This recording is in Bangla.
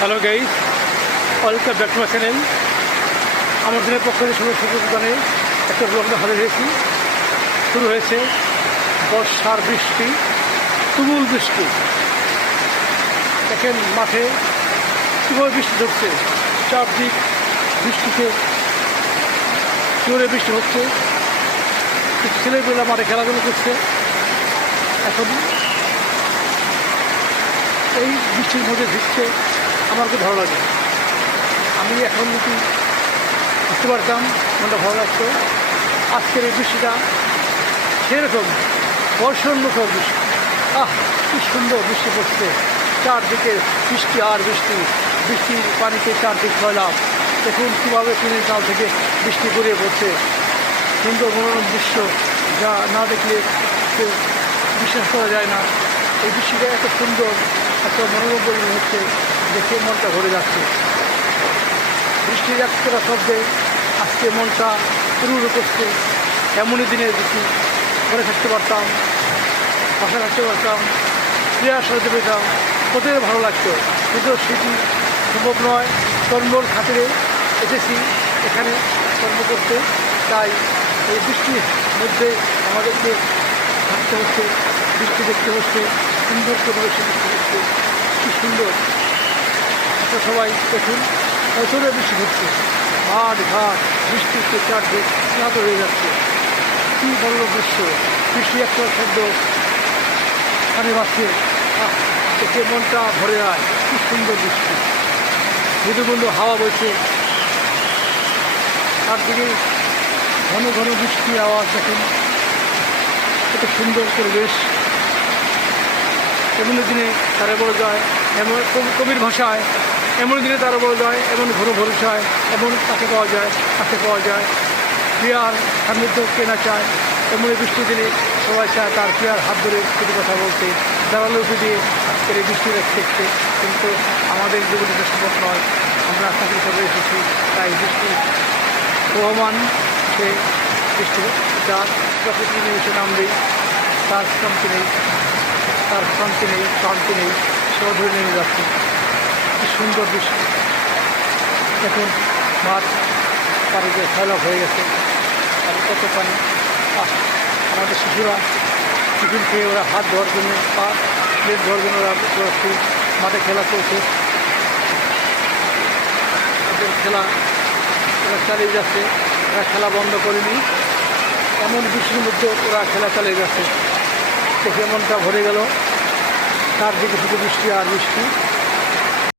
Hello guys, welcome back to my channel. আমার দিনের পক্ষ থেকে শুভেচ্ছা দোকানে একটা ব্লগ হাজির হয়েছি। শুরু হয়েছে বর্ষার বৃষ্টি, তুমুল বৃষ্টি। দেখেন মাঠে কীভাবে বৃষ্টি ঢুকছে, চারদিক বৃষ্টিতে জোরে বৃষ্টি হচ্ছে। কিছু ছেলেগুলো মাঠে খেলাধুলো করছে। এখন এই বৃষ্টির মধ্যে ভিজতে আমার খুব ভালো লাগে। আমি এখন যদি বুঝতে পারতাম মনটা ভালো লাগতো। আজকের এই বৃষ্টিটা সেরকম বর্ষণ মুখর বৃষ্টি। কি সুন্দর বৃষ্টি পড়ছে, চারদিকে বৃষ্টি আর বৃষ্টি, বৃষ্টির পানিতে চারদিক ফয়লাম। দেখুন কীভাবে তিনের কাল থেকে বৃষ্টি গড়িয়ে পড়ছে। সুন্দর মনোরম দৃশ্য, যা না দেখলে কেউ বিশ্বাস করা যায় না। এই বৃষ্টিটা এত সুন্দর, এত মনোরম পরিবেশ হচ্ছে, দেখে মনটা ভরে যাচ্ছে। বৃষ্টির একটা শব্দে আজকে মনটা উড়ুড়ু করছে। এমনই দিনে যদি ঘরে থাকতে পারতাম, বাসায় থাকতে পারতাম, ক্রীড়া সাজাতে পেতাম, কতই ভালো লাগতো। কিন্তু সেটি সম্ভব নয়। কর্মর খাতিরে এসেছি এখানে কর্ম করতে, তাই এই বৃষ্টির মধ্যে আমাদেরকে থাকতে হচ্ছে, বৃষ্টি দেখতে হচ্ছে, সুন্দর পরিবেশে বৃষ্টি দেখতে। কি সুন্দর! তো সবাই দেখুন প্রচুরে বৃষ্টি হচ্ছে, মাঠ ঘাট বৃষ্টিতে চারদিক স্নাত হয়ে যাচ্ছে। কী বড় দৃশ্য! বৃষ্টি একটা শব্দ কানে বাজছে, দেখে মনটা ভরে যায়। কি সুন্দর বৃষ্টি, মৃদু মৃদু হাওয়া বইছে, চারদিকে ঘন ঘন বৃষ্টির আওয়াজ। দেখুন কত সুন্দর পরিবেশ। এমন দিনে তারা বলা যায়, এমন কবির ভাষায়, এমন দিনে তারা বলা যায়, এমন ঘন ভরসায়, এমন কাছে পাওয়া যায়, কাছে পাওয়া যায়। প্রিয়ার সান্নিধ্য কেনা চায়। এমন বৃষ্টি দিনে সবাই চায় তার প্রিয়ার হাত ধরে কিছু কথা বলতে, দাঁড়ালো দিয়ে আজকের এই বৃষ্টি দেখতে। কিন্তু আমাদের জীবনে সম্ভব নয়। আমরা চাকরি করে এসেছি, তাই বৃষ্টি বহমান সে বৃষ্টি যার প্রকৃতি নিয়ে নামবেই, তার শান্তি নেই, তার শান্তি নেই, শান্তি নেই, সে ধরে নেমে যাচ্ছে। কি সুন্দর বৃষ্টি! এখন মাঠ পানিতে ফয়লাভ হয়ে গেছে, আর কত পানি। আমাদের শিশুরা টিফিন খেয়ে ওরা হাত ধোয়ার জন্য বা প্লেট ধোয়ার জন্য ওরা মাঠে খেলা চলছে। ওদের খেলা ওরা চালিয়ে যাচ্ছে, ওরা খেলা বন্ধ করেনি। এমন বৃষ্টির মধ্যে ওরা খেলা চালিয়ে যাচ্ছে। দেখে মনটা ভরে গেল। চারদিকে শুধু বৃষ্টি আর বৃষ্টি।